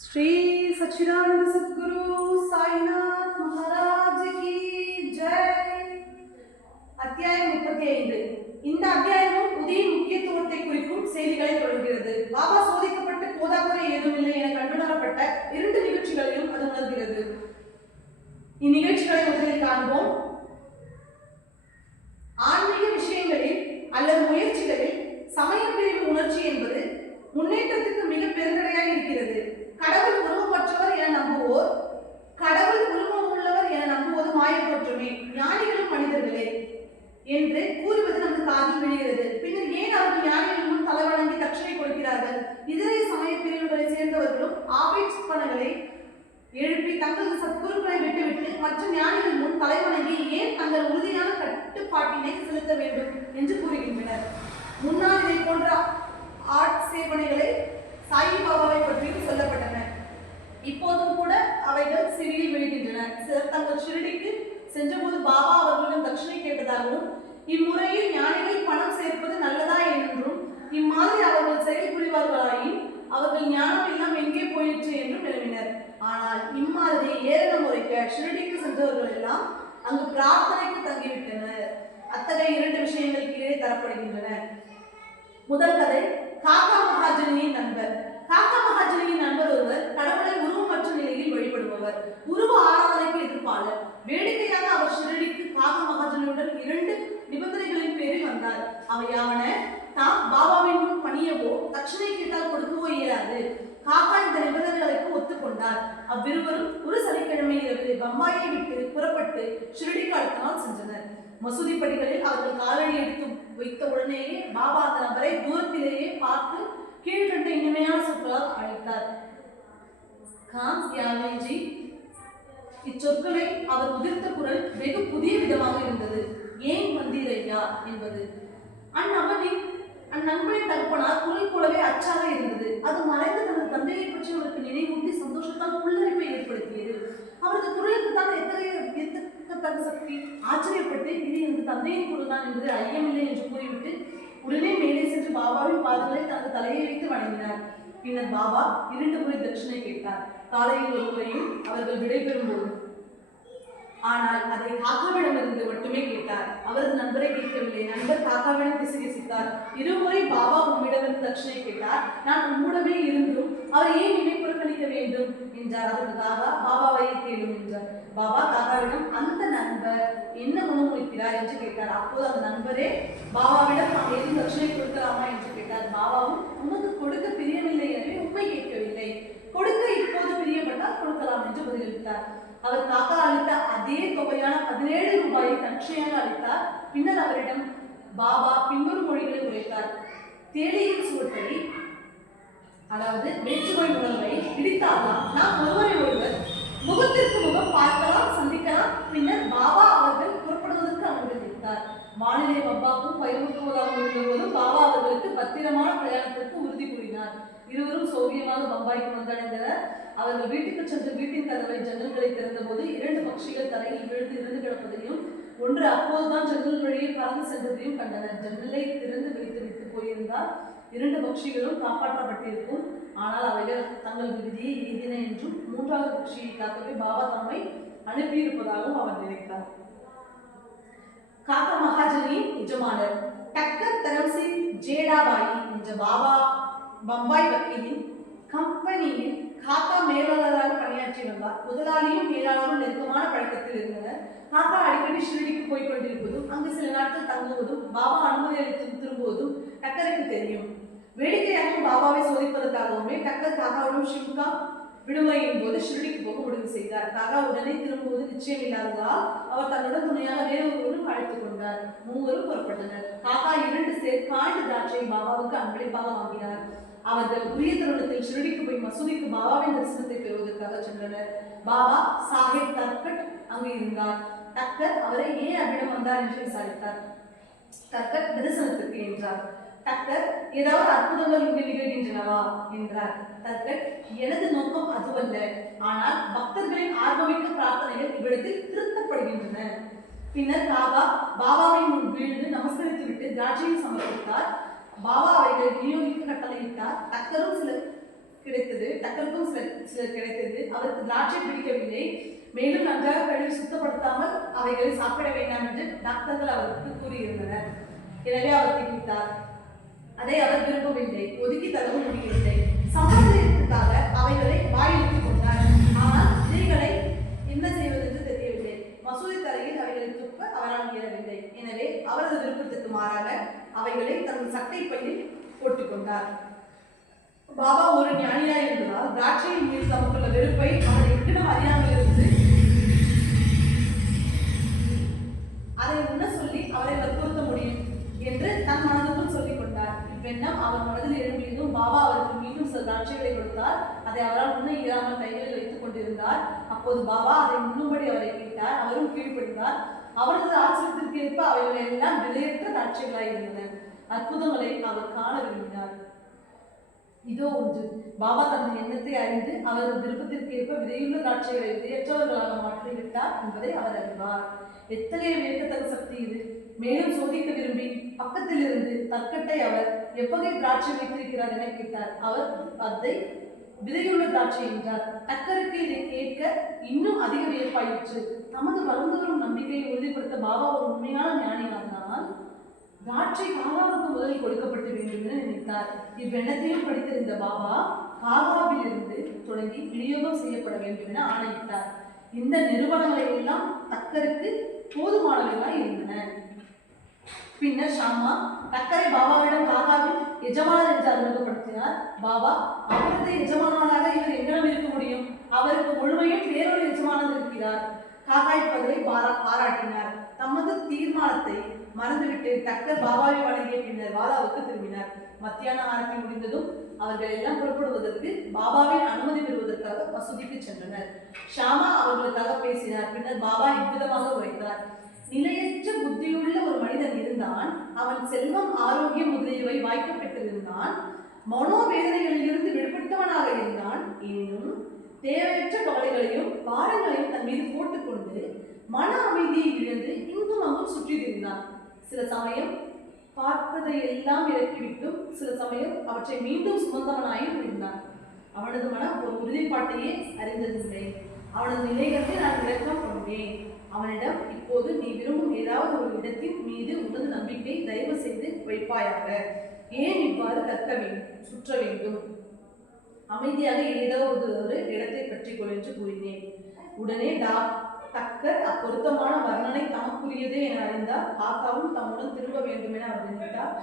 ஸ்ரீ சச்சிதானந்த சத்குரு சாய்நாத் மகாராஜ் கி ஜெய். அத்தியாயம் முப்பத்தி ஐந்து இந்த அத்தியாயமும் புதிய முக்கியத்துவத்தை குறிக்கும் செய்திகளை தொடர்கிறது. பாபா சோதிக்கப்பட்டு போதாக்குறை ஏதுமில்லை என கண்டுணரப்பட்ட இரண்டு நிகழ்ச்சிகளையும் அது உணர்கிறது. இந்நிகழ்ச்சிகளை முதலில் காண்போம். ஆன்மீக விஷயங்களில் அல்லது முயற்சிகளில் சமய பிரிவு உணர்ச்சி என்பது போன்ற ஆட்சேபனைகளை சாயி பாபாவை பற்றியும் சொல்லப்பட்டன. இப்போதும் கூட அவைகள் சிறியில் விழுகின்றன. சிலர் தங்கள் ஷிரடிக்கு சென்றபோது பாபா அவர்களிடம் தட்சிணை கேட்டதாகவும் இம்முறையில் ஞானிகள் பணம் சேர்ப்பது நல்லதா என்றும் இம்மாதிரி அவர்கள் செயல் புரிவார்களாயின் அவர்கள் ஞானம் எல்லாம் எங்கே போயிற்று என்றும் நிலவினர். ஆனால் இம்மாதிரி ஏரண முறைக்க ஷிரடிக்கு சென்றவர்கள் எல்லாம் அங்கு பிரார்த்தனைக்கு தங்கிவிட்டனர். அத்தகைய இரண்டு விஷயங்கள் கீழே தரப்படுகின்றன. முதல் கதை காக்கா மகாஜனியின் நண்பர். காக்கா மகாஜனியின் நண்பர் ஒருவர் கடவுளை உருவமற்ற நிலையில் வழிபடுபவர். உருவ ஆராதனைக்கு எதிர்ப்பாளர். வேடிக்கையாக அவர் ஷிரடிக்கு காக்கா மகாஜனியுடன் இரண்டு நிபந்தனைகளின் பேரில் வந்தார். அவையாவன தாம் பாபாவின் முன் பணியவோ தட்சணை கேட்டால் கொடுக்கவோ இயலாது. காக்கா இந்த நிபந்தனைகளுக்கு ஒத்துக்கொண்டார். அவ்விருவரும் ஒரு சனிக்கிழமை இரவு பம்பாயை விட்டு புறப்பட்டு ஷிரடிக்கு அடுத்த நாள் சென்றனர். மசூதி படிகளில் அவர்கள் காலடி எடுத்து வைத்த உடனேயே பாபா அந்த நபரை தூரத்திலேயே பார்த்து கீழ்கண்ட இனிமையான சொற்களால் அழைத்தார். காம் யானேஜி இச்சொற்களை அவர் உதிர்த்த குரல் வெகு புதிய விதமாக இருந்தது. ஏன் வந்தீரையா? என்பது. அந்நபரின் அந்நண்பனின் தகப்பனார் குரல் போலவே அச்சாக இருந்தது. அது மறைந்த தனது தந்தையை பற்றி அவருக்கு நினைவூட்டி சந்தோஷத்தால் புல்லரிப்பை ஏற்படுத்தியது. அவரது குரலுக்கு தான் எத்தகைய வியக்கத்தக்க சக்தி ஆச்சரியப்பட்டு இது எனது தந்தையின் குரல்தான் என்பது ஐயமில்லை என்று கூறிவிட்டு உடனே மேலே சென்று பாபாவின் பாதங்களை தனது தலையை வைத்து வணங்கினார். பின்னர் பாபா இரண்டு முறை தட்சிணை கேட்டார். காலையில் ஒரு முறையும் அவர்கள் விடைபெறும் போது. ஆனால் அதை காக்காவிடமிருந்து மட்டுமே கேட்டார். அவரது நண்பரை கேட்கவில்லை. நண்பர் காக்காவிடம் திசைசித்தார் இருமுறை பாபா உம்மிடமிருந்து தட்சிணை கேட்டார். நான் உம்முடமே இருந்தும் அவர் ஏன் நினைப்பு வேண்டும் என்றார். அதற்கு தாதா பாபாவை கேளும் என்றார். பாபா தாதாவிடம் அந்த நண்பர் என்ன உணவு உணவளிக்கிறார் என்று கேட்டார். அப்போது அந்த நண்பரே பாபாவிடம் நாம் ஏதும் தட்சிணை கொடுக்கலாமா? என்று கேட்டார். பாபாவும் உமக்கு கொடுக்க பிரியவில்லை எனவே உண்மை கேட்கவில்லை. கொடுக்க இப்போது பிரியப்பட்டால் கொடுக்கலாம் என்று பதிலளித்தார். அவர் காக்கா அளித்த அதே தொகையான பதினேழு ரூபாயை தட்சணையாக அளித்தார். பின்னர் அவரிடம் பாபா பின்வரும் மொழிகளை உரைத்தார். தேடியின் சுவற்றை அதாவது வேற்றுமை உணர்வை பிடித்தாலாம் நாம் ஒருவரை ஒருவர் முகத்திற்கு முகம் பார்க்கலாம் சந்திக்கலாம். பின்னர் பாபா அவர்கள் புறப்படுவதற்கு அனுமதித்தார் வானிலை பப்பாவும் பயமுறுத்துவதாக இருந்தபோதும் பாபா அவர்களுக்கு பத்திரமான பிரயாணத்திற்கு உறுதி கூறினார். இருவரும் சௌகியமாக பம்பாய்க்கு வந்தடைந்தனர். அவர்கள் வீட்டுக்கு சென்று வீட்டின் கதவை ஜன்னல்களை திறந்தபோது இரண்டு பட்சிகள் தலையில் விழுந்து இருந்து கிடப்பதையும் ஒன்று அப்போதுதான் ஜன்னல் வழியே பறந்து சென்றதையும் கண்டனர். ஜன்னலை திரு வைத்து இரண்டு பக்ஷிகளும் காப்பாற்றப்பட்டிருக்கும். ஆனால் அவைகள் தங்கள் விதியை எய்தின என்றும் மூன்றாவது பட்சியை காக்கவே பாபா தம்மை அனுப்பியிருப்பதாகவும் அவர் நினைத்தார். காக்கா மகாஜனியின் எஜமானர் டக்கர் தரம்சிங் ஜேடாபாயி என்ற பாபா பம்பாய் வக்கீலின் கம்பெனியில் காக்கா மேலாளராக பணியாற்றி வந்தார். முதலாளியும் மேலாளரும் நெருக்கமான பழக்கத்தில் இருந்தனர். காக்கா அடிக்கடி ஷிரடிக்கு போய் கொண்டிருப்பதும் அங்கு சில நாட்கள் தங்குவதும் பாபா அனுமதி அளித்து திரும்புவதும் டக்கருக்கு தெரியும். வேடிக்கையாகவும் பாபாவை சோதிப்பதற்காகவுமே டக்கர் காக்காவுடன் ஷிம்கா விடுமுறையின் போது ஷிரடிக்கு போக முடிவு செய்தார். காகா உடனே திரும்புவது நிச்சயம் இல்லாததால் அவர் தன்னுடன் துணையாக வேறு ஒருவரும் அழைத்துக் கொண்டார். மூவரும் புறப்பட்டனர். காக்கா இரண்டு சேர் காண்டு திராட்சை பாபாவுக்கு அன்பளிப்பாக வாங்கினார். அவர்கள் உரிய தருணத்தில் ஷிரடிக்கு போய் மசூதிக்கு பாபாவின் தரிசனத்தை பெறுவதற்காக சென்றனர். பாபா சாஹிப் தர்கட் அங்கு இருந்தார். டக்கர் அவரை ஏன் அவ்விடம் வந்தார் என்று விசாரித்தார். டக்கர் தரிசனத்துக்கு என்றார். டக்கர் ஏதாவது அற்புதங்கள் இங்கு நிகழ்கின்றனவா? என்றார். தர்கட் எனது நோக்கம் அதுவல்ல. ஆனால் பக்தர்களின் ஆர்வமிக்க பிரார்த்தனைகள் இவ்விடத்தில் திருத்தப்படுகின்றன. பின்னர் பாபா பாபாவின் முன் வீழ்ந்து நமஸ்கரித்து விட்டு திராட்சையை சமர்ப்பித்தார். பாபா அவைகளை விநியோகிக்க கட்டளையிட்டார். டக்கரும் சில கிடைத்தது டக்கருக்கும் சில கிடைத்தது. அவருக்கு திராட்சை பிடிக்கவில்லை. மேலும் நன்றாக கழுவி சுத்தப்படுத்தாமல் அவைகளை சாப்பிட வேண்டாம் என்று டாக்டர்கள் அவருக்கு கூறியிருந்தனர். எனவே அவர் தெரிவித்தார் அதை அவர் விரும்பவில்லை. ஒதுக்கி தரவும் முடியவில்லை. சமாதானத்திற்காக அவைகளை வாயிலுக்கு கொண்டார். ஆனால் விதைகளை என்ன செய்வதென்று தெரியவில்லை. மசூதி தரையில் அவைகளை துப்ப அவரால் இயலவில்லை. எனவே அவரது விருப்பத்துக்கு மாறாக அவைகளை தனது சட்டை பையில் போட்டுக்கொண்டார் பாபா ஒரு ஞானியா இருந்ததால் திராட்சையின் மீது தமக்குள்ள வெறுப்பை அவரை விட்டு அறியாமல் இருந்து அதை உண்ண சொல்லி அவரை வற்புறுத்த முடியும் என்று தன் மனதுக்குள் சொல்லிக் கொண்டார். இவ்வெண்ணம் அவர் மனதில் எழும்பியதும் பாபா அவருக்கு மீண்டும் சில திராட்சைகளை கொடுத்தார். அதை அவரால் உண்ண இயலாமல் கைகளில் வைத்துக் கொண்டிருந்தார். அப்போது பாபா அதை உண்ணும்படி அவரை கேட்டார். அவரும் கீழ்ப்படிந்தார். அவரது ஆச்சரியத்திற்கு ஏற்ப அவைகள் எல்லாம் விலையற்ற திராட்சைகளாய் இருந்தன. அற்புதங்களை அவர் காண விரும்பினார். இதோ ஒன்று. பாபா தனது எண்ணத்தை அறிந்து அவரது விருப்பத்திற்கு ஏற்ப விதையுள்ள திராட்சைகளை விதையற்றவர்களாக மாற்றிவிட்டார் என்பதை அவர் அறிவார். எத்தகைய வியக்கத்தக்க சக்தி இது. மேலும் சோதிக்க விரும்பி பக்கத்தில் இருந்து தற்கட்டை அவர் எவ்வகை திராட்சை வைத்திருக்கிறார் என கேட்டார். அவர் அதை விதையுள்ள திராட்சை என்றார். டக்கருக்கு இதை கேட்க இன்னும் அதிக வியப்பாயிற்று. தமது வளர்ந்து வரும் நம்பிக்கையை உறுதிப்படுத்த பாபா ஒரு உண்மையான ஞானியானால் ராட்சை காவாவுக்கு முதலில் கொடுக்கப்பட்டு வேண்டும் என நினைத்தார். இவ்வெண்ணத்தையும் படித்திருந்த பாபா காகாவிலிருந்து தொடங்கி விநியோகம் செய்யப்பட வேண்டும் என ஆணையிட்டார். இந்த நிறுவனங்களை எல்லாம் தக்கருக்கு போதுமானவைகளாய் இருந்தன. பின்னர் ஷாமா தக்கரை பாபாவிடம் காகாவின் எஜமானர் என்று அறிமுகப்படுத்தினார். பாபா அவரது எஜமானராக இவர் எங்கிடம் இருக்க முடியும். அவருக்கு முழுமையும் வேறொரு எஜமானர் இருக்கிறார். காகாய் பதிலை பாரா பாராட்டினார். தமது தீர்மானத்தை மறந்துவிட்டு டக்கர் பாபாவை வழங்கிய பின்னர் வாலாவுக்கு திரும்பினார். மத்தியான ஆரத்தி முடிந்ததும் அவர்கள் எல்லாம் புறப்படுவதற்கு பாபாவின் அனுமதி பெறுவதற்காக மசூதிக்கு சென்றனர். ஷாமா அவர்களுக்காக பேசினார். பின்னர் பாபா இவ்விதமாக உரைத்தார். நிலையற்ற புத்தியுள்ள ஒரு மனிதன் இருந்தான். அவன் செல்வம் ஆரோக்கியம் முதலியவை வாய்க்கப்பட்டிருந்தான். மனோவேதனைகளிலிருந்து விடுபட்டவனாக இருந்தான். எனினும் தேவையற்ற கவலைகளையும் பாரங்களையும் தன் மீது போட்டுக்கொண்டு மன அமைதியை இழந்து இங்கும் அங்கும் சுற்றி திரிந்தான். சில சமயம் பார்ப்பதை எல்லாம் இறக்கிவிட்டும் சில சமயம் அவற்றை மீண்டும் சுமந்தவனாயும் இருந்தான். அவனது மனம் ஒரு உறுதிப்பாட்டையே அறிந்ததில்லை. அவனது நிலைகளை நான் விளக்கம் கொண்டேன் அவனிடம் இப்போது நீ விரும்பும் ஏதாவது ஒரு இடத்தின் மீது உனது நம்பிக்கை தயவு செய்து வைப்பாயாக. ஏன் இவ்வாறு கற்க வேண்டும் சுற்ற வேண்டும்? அமைதியாக ஏதோ ஒரு ஒரு இடத்தை பற்றி கொள் என்று கூறினேன். உடனே டா தக்க அப்பொருத்தமான வர்ணனை தமக்குரியதே என அறிந்தார் காக்காவும் தம்முடன் திரும்ப வேண்டும் என அவர் நினைத்தார்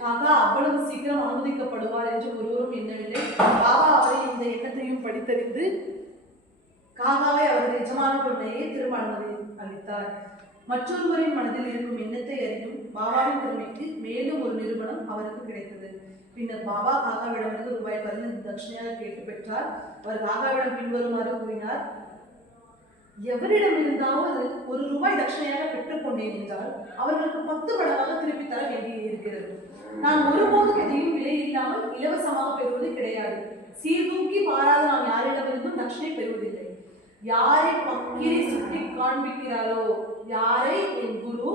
காக்கா அவ்வளவு சீக்கிரம் அனுமதிக்கப்படுவார் என்று ஒருவரும் எண்ணவில்லை. பாபா அவரை இந்த எண்ணத்தையும் படித்தறிந்து காகாவை அவரது எஜமானர்களுடையே திரும்ப அனுமதி அளித்தார். மற்றொருவரின் மனதில் இருக்கும் எண்ணத்தை அறியும் பாபாவின் திறமைக்கு மேலும் ஒரு நிறுவனம் அவருக்கு கிடைத்தது. பின்னர் பாபா காகாவிடமிருந்து ரூபாய் பதினைந்து தட்சிணையாக கேட்டு பெற்றார். அவர் காகாவிடம் பின்வருமாறு கூறினார் எவரிடம் இருந்தாவது ஒரு ரூபாய் தட்சணையாக பெற்றுக்கொண்டேன் என்றால் அவர்களுக்கு பத்து மடங்காக திருப்பி தர வேண்டி இருக்கிறது நான் ஒருபோதும் எதையும் விலை இல்லாமல் இலவசமாக பெறுவது கிடையாது. சீர்தூக்கி பாராத நாம் யாரிடமிருந்தும் தட்சணை பெறுவதில்லை. யாரை பக்கிரி சுட்டி காண்பிக்கிறாரோ யாரை என் குரு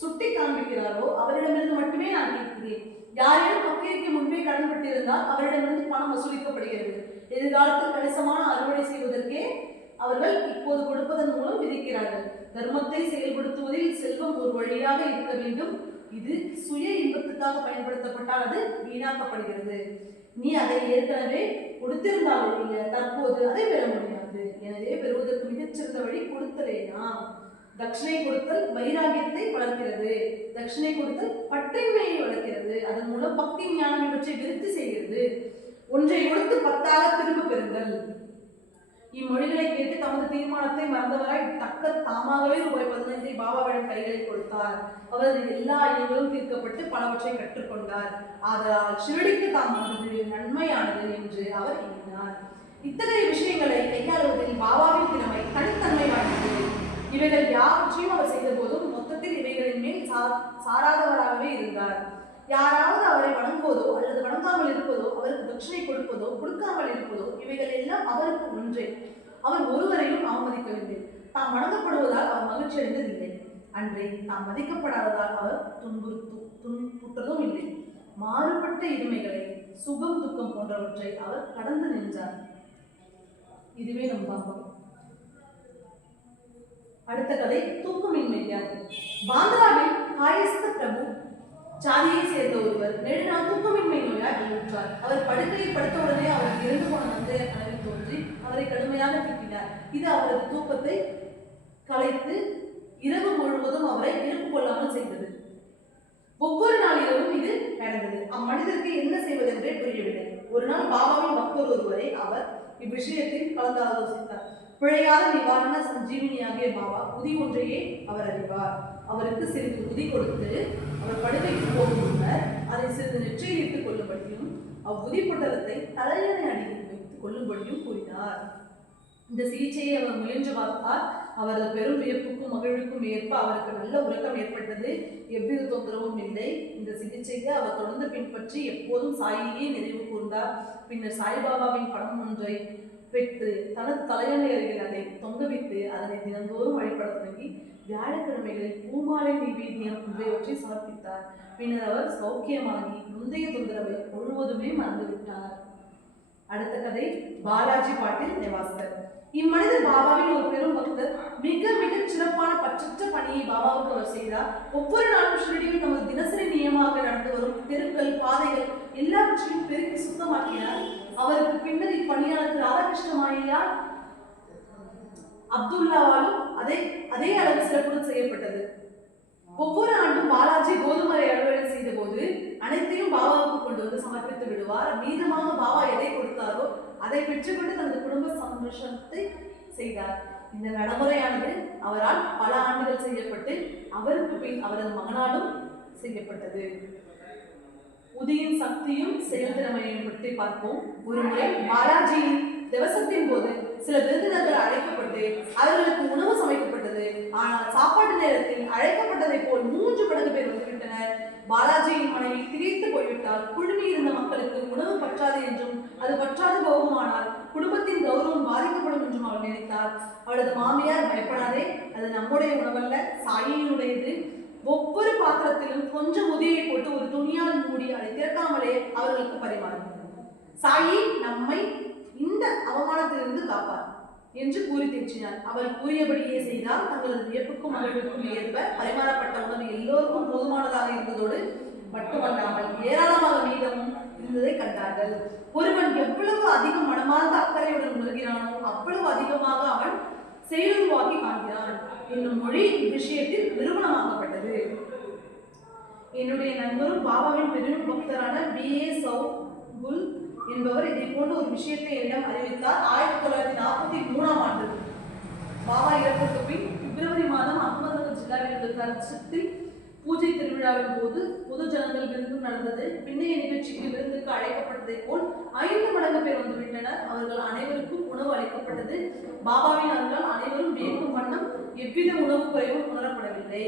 சுட்டி காண்பிக்கிறாரோ அவரிடமிருந்து மட்டுமே நான் கேட்கிறேன். யாரேனும் பக்கிரிக்கு முன்பே கடன்பட்டிருந்தால் அவரிடமிருந்து பணம் வசூலிக்கப்படுகிறது. எதிர்காலத்தில் கணிசமான அறுவடை செய்வதற்கே அவர்கள் இப்போது கொடுப்பதன் மூலம் விதிக்கிறார்கள். தர்மத்தை செயல்படுத்துவதில் செல்வம் ஒரு வழியாக இருக்க வேண்டும். இது சுய இன்பத்துக்காக பயன்படுத்தப்பட்டால் அது வீணாக்கப்படுகிறது. நீ அதை ஏற்கனவே கொடுத்திருந்தாலும் ஒழிய தற்போது அதை பெற முடியாது. எனவே பெறுவதற்கு மிகச்சிறந்த வழி கொடுத்தலேதான் தட்சிணை கொடுத்தல் வைராகியத்தை வளர்க்கிறது. தட்சிணை கொடுத்தல் பற்றின்மையை வளர்க்கிறது. அதன் மூலம் பக்தி ஞானம் இவற்றை விருத்தி செய்கிறது. ஒன்றை கொடுத்து பத்தாக திரும்ப பெறுங்கள். இம்மொழிகளை கேட்டு தமது தீர்மானத்தை மறந்தவராய் தக்க தாமாகவே ரூபாய் பதினைந்தை பாபாவிடம் கைகளில் கொடுத்தார். அவரது எல்லா ஐயங்களும் தீர்க்கப்பட்டு பலவற்றை கற்றுக்கொண்டார். ஆதலால் ஷிரடிக்கு தாம் வந்தது நன்மையானது என்று அவர் எண்ணினார். இத்தகைய விஷயங்களை கையாளுவதில் பாபாவின் திறமை தனித்தன்மை வாய்ந்தது. இவைகள் யாவற்றையும் அவர் செய்த போதும் மொத்தத்தில் இவைகளின் மேல் சா- சாராதவராகவே இருந்தார். யாராவது அவரை வணங்குவதோ அல்லது வணங்காமல் இருப்பதோ அவருக்கு தட்சிணை கொடுப்பதோ கொடுக்காமல் இருப்பதோ இவைகள் எல்லாம் அவருக்கு ஒன்றே. அவர் ஒருவரையும் அவமதிக்கவில்லை. தாம் வணங்கப்படுவதால் அவர் மகிழ்ச்சி அடைந்ததில்லை. அன்றே தாம் மதிக்கப்படாததால் அவர் துன்புறுத்து துன்புற்றதும் இல்லை. மாறுபட்ட இருமைகளை சுகம் துக்கம் போன்றவற்றை அவர் கடந்து நின்றார். இதுவே நம் பாகம் அடுத்த கதை தூக்கமின்மை வியாதி. பாந்திராவில் காயஸ்த பிரபு சாதியை சேர்ந்த ஒருவர் நெடுநாள் தூக்கமின்மை நோயால் உற்றார் அவர் படுக்கையில் படுத்த உடனே அவருக்கு இறந்து போன தந்தையர் கனவில் தோன்றி அவரை கடுமையாக திட்டினார். இது அவரது தூக்கத்தை கலைத்து இரவு முழுவதும் அவரை இழுப்பு கொள்ளாமல் செய்தது. ஒவ்வொரு நாள் இரவும் இது நடந்தது. அம்மனிதருக்கு என்ன செய்வதென்றே புரியவில்லை. ஒரு நாள் பாபாவின் பக்தர் ஒருவரை அவர் இவ்விஷயத்தில் கலந்து ஆலோசித்தார் பிழையாத நிவாரண சஞ்சீவினியாகிய பாபா உதி ஒன்றையே அவர் அறிவார். அவருக்கு சிறிது உதி கொடுத்து அவர் படுக்கைக்கு போகும் முன்னர் அதை சிறிது நெற்றியிலிட்டுக் கொள்ளும்படியும் அவ்வுதி பொட்டலத்தை தலையணை அணியில் வைத்துக் கொள்ளும்படியும் கூறினார். இந்த சிகிச்சையை அவர் முயன்று பார்த்தார் அவரது பெரும் வியப்புக்கும் மகிழ்வுக்கும் ஏற்ப அவருக்கு நல்ல உறக்கம் ஏற்பட்டது. எவ்வித தொந்தரவும் இல்லை. இந்த சிகிச்சையை அவர் தொடர்ந்து பின்பற்றி எப்போதும் சாயியே நிறைவு கூர்ந்தார். பின்னர் சாய்பாபாவின் படம் ஒன்றை பெற்று தனது தலையணை அருகில் அதை தொங்கவிட்டு அதனை தினந்தோறும் வழிபட தொடங்கி வியாழக்கிழமைகளில் பூமாலை நைவேத்தியம் இவையொற்றை சமர்ப்பித்தார். பின்னர் அவர் சௌக்கியமாகி முந்தைய தொந்தரவை முழுவதுமே மறந்துவிட்டார். அடுத்த கதை பாலாஜி பாட்டில் நெவாஸ்கர் இம்மனிதர் பாபாவின் ஒரு பெரும் பக்தர் மிக மிக சிறப்பான பற்றற்ற பணியை பாபாவுக்கு அவர் செய்தார். ஒவ்வொரு நாளும் ஷிரடியில் நமது தினசரி நியமாக நடந்து வரும் தெருக்கள் பாதைகள் எல்லாவற்றையும் பெருக்கி சுத்தமாக்கினார். அவருக்கு பின்னர் இப்பணியாளர் ராதாகிருஷ்ண மாயியார் அப்துல்லாவாலும் அதே அதே அளவு சிறப்புடன் செய்யப்பட்டது. ஒவ்வொரு ஆண்டும் பாலாஜி கோதுமரை அறுவடை செய்த போது அனைத்தையும் பாபாவுக்கு கொண்டு வந்து சமர்ப்பித்து விடுவார். மீதமாக பாபா எதை கொடுத்தாரோ அதை பெற்றுக்கொண்டு தனது குடும்ப சந்தோஷத்தை செய்தார். இந்த நடைமுறையானது அவரால் பல ஆண்டுகள் செய்யப்பட்டு அவருக்கு பின் அவரது மகனாலும் செய்யப்பட்டது. உதியின் சக்தியும் செயல்திறமையும் பற்றி பார்ப்போம். ஒரு முறை பாலாஜியின் திவசத்தின் போது சில விருந்தினர்கள் அழைக்கப்பட்டு அவர்களுக்கு உணவு சமைக்கப்பட்டது. ஆனால் சாப்பாட்டு நேரத்தில் அழைக்கப்பட்டதை போல் மூன்று மடங்கு பேர் வந்துவிட்டனர். பாலாஜியின் மனைவி திகைத்து போய்விட்டால் குழுமி இருந்த மக்களுக்கு உணவு பற்றாது என்றும் அது பற்றாது போகுமானால் குடும்பத்தின் கௌரவம் பாதிக்கப்படும் என்றும் அவள் நினைத்தார். அவளது மாமியார் பயப்படாதே அது நம்முடைய உணவல்ல சாயி பாத்திரத்திலும் கொஞ்சம் உதவியை போட்டு ஒரு துணியால் மூடி அதை திறக்காமலே அவர்களுக்கு பரிமாறும். சாயி நம்மை இந்த அவமானத்திலிருந்து காப்பார் என்று கூறி திருச்சினார். அவர் கூறியபடியே செய்தால் தங்களது வியப்புக்கும் மகிழ்வுக்கும் ஏற்ப பரிமாறப்பட்ட உணவு எல்லோருக்கும் போதுமானதாக இருந்ததோடு மட்டுமல்லாமல் ஏராளமாக மீதமும் இருந்ததை கண்டார்கள். ஒருவன் எவ்வளவு அதிக மனமார்ந்த அக்கறையுடன் உணர்கிறானோ அவ்வளவு அதிகமாக அவன் செயலுருவாக்கி காண்கிறான். என்னும் மொழி இவ்விஷயத்தில் நிறுவனமாக்கப்பட்டது என்னுடைய நண்பரும் பாபாவின் பெரும் பக்தரான பி ஏ சவுகுல் என்பவர் இதை போன்ற ஒரு விஷயத்தை என்னிடம் அறிவித்தார். ஆயிரத்தி தொள்ளாயிரத்தி நாற்பத்தி மூணாம் ஆண்டு. பாபா இறப்புக்கு பின் பிப்ரவரி மாதம் அகமதுநகர் ஜில்லாவில் உள்ள கர்ச்சத்தில் பூஜை திருவிழாவின் போது பொது ஜனங்கள் விருந்தும் நடந்தது. பின்னைய நிகழ்ச்சிக்கு விருந்துக்கு அழைக்கப்பட்டதை போல் ஐந்து மடங்கு பேர் வந்துவிட்டனர். அவர்கள் அனைவருக்கும் உணவு அளிக்கப்பட்டது. பாபாவின் அருளால் அனைவரும் வியக்கும் வண்ணம் எவ்வித உணவு குறைவும் உணரப்படவில்லை.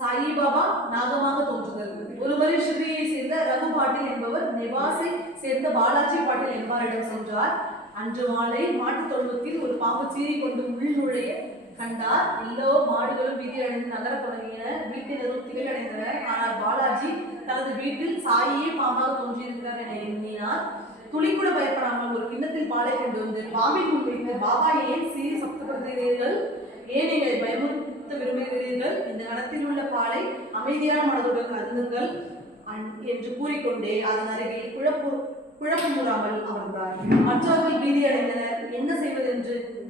சாயிபாபா நாகமாக தோன்றுதல். ஒருவரை ஸ்ரீயை சேர்ந்த ரகு பாட்டில் என்பவர் நெவாசை சேர்ந்த பாலாஜி பாட்டில் என்பாரிடம் சென்றார். அன்று மாலை மாட்டுத் தொழுவத்தில் ஒரு பாம்பு சீறி கொண்டு உள் நுழைய கண்டார். எல்லோ மாடுகளும் வீதியடைந்து நகரத் தொடங்கின. வீட்டினரும் திகழடைந்தனர். ஆனால் பாலாஜி தனது வீட்டில் சாயியே பாம்பாக தோன்றியிருக்கிறார் என எண்ணினார். துளி கூட பயப்படாமல் ஒரு கிண்ணத்தில் பாலை கொண்டு வந்து பாம்பின் முன் வைத்து பாபா ஏன் சீறி சப்தப்படுத்துகிறீர்கள். ஏன் எங்களை பயமுறுத்த விரும்புகிறீர்கள். இந்த கணத்தில் உள்ள பாலை அமைதியான மனதுடன் அருந்துங்கள் என்று கூறிக்கொண்டே அதன் அருகில் குழப்பு குழப்பமுறாமல் அமர்ந்தார். மற்றவர்கள் பீதியடைந்தனர். என்ன செய்வதென்று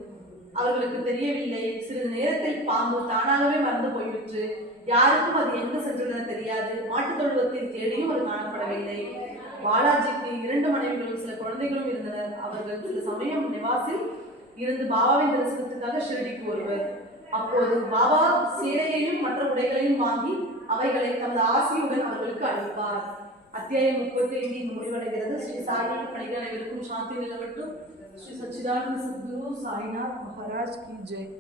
அவர்களுக்கு தெரியவில்லை. சிறிது நேரத்தில் பாம்பு தானாகவே மறந்து போய்விட்டு யாருக்கும் அது எங்கு சென்றதென தெரியாது. மாட்டுத் தொழுவத்தில் தேடியும் அது காணப்படவில்லை. பாலாஜிக்கு இரண்டு மனைவிகளும் சில குழந்தைகளும் இருந்தனர். அவர்கள் சில சமயம் நிவாசில் இருந்து பாபாவின் தரிசனத்துக்காக ஷிரடிக்கு வருவர் அப்போது பாபா சீடையையும் மற்ற உடைகளையும் வாங்கி அவைகளை தமது ஆசையுடன் அவர்களுக்கு அளிப்பார் அத்தியாயம் முப்பத்தி ஐந்தில் முடிவடைகிறது. ஸ்ரீ சாயி பணிகள் அனைவருக்கும் சாந்தி நிலவட்டும். ஸ்ரீ சச்சிதானந்த சத்குரு சாய்நாத் மகாராஜ் கி. ஜெய்.